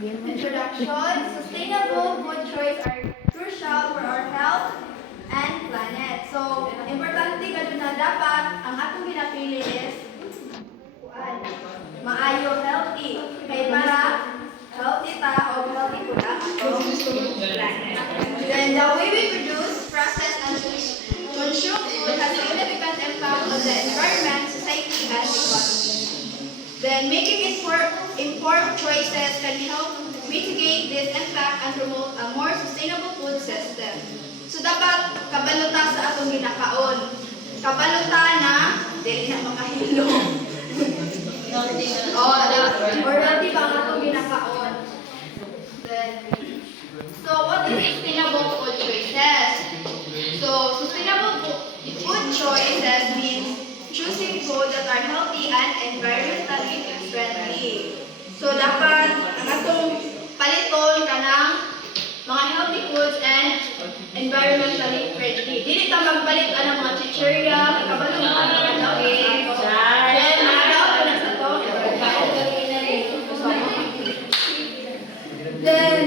Introduction. Sustainable food choices are crucial for our health and planet. So, importante kadto na dapat ang atong ginapili is maayo healthy. Kay para healthy ta o healthy po na planet. Then the way we produce, process, and consume food has a significant impact on the environment, society, and economy. Then making informed choices can help mitigate this impact and promote a more sustainable food system. So dapat kabaluta sa atong ginakaon. Kabaluta na dili na makahilom. Oh, or healthy ba ang atong ginakaon? Then, so what is sustainable food choices? So sustainable food choices means choosing food that are healthy and environmentally friendly. So dapat ang atong paliton kanang mga healthy foods and environmentally friendly. Dili ta magpalit ang mga chichirya, kabalong ang mga lawi. Then magdaot na sa to. Then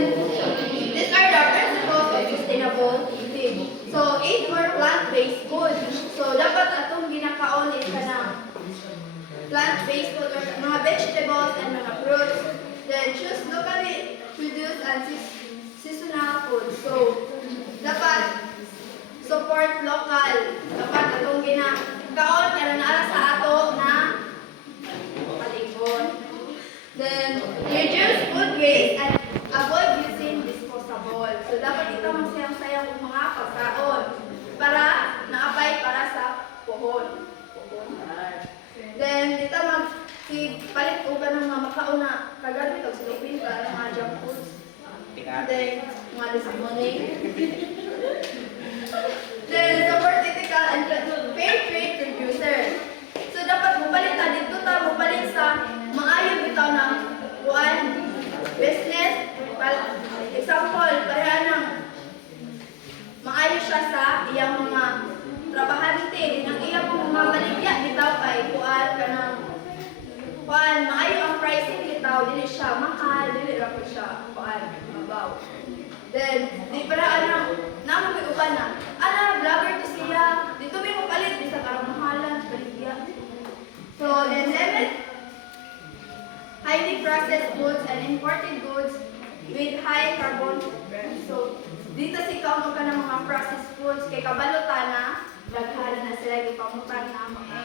these are the principles of sustainable eating. So eat more plant-based food. So dapat atong ginakaon is kanang plant-based food or mga vegetables and mga fruits. Then choose locally produced and seasonal food. So dapat support local. Dapat atong ginakaon kaya naara sa ato na palibot. Then reduce food waste and avoid using disposable. So dapat ito magsayang-sayang ng mga pagkaon para naapay para sa pohon. Then dito palit uban ng mga makaon na kagamit og silupin para mga junk foods. Then mga lemonade. Then support ethical and fair trade producers. So dapat mupalit ta dito ta mupalit sa maayo bitaw na kuan business. Example, pareha ng maayo siya sa iyang mga trabahante, ang iyang mga maligya bitaw kay kuan kanang kuan maayo ang pricing bitaw dili siya mahal, dili ra po siya kuan mabaw. Then di para ana namo may uban na ana vlogger to siya dito may mapalit bisa karang mahalan baligya. So then limit highly processed foods and imported goods with high carbon footprint. So, dito si kamo ka ng mga processed foods kay kabalutan na daghan na sila gipamutan na mga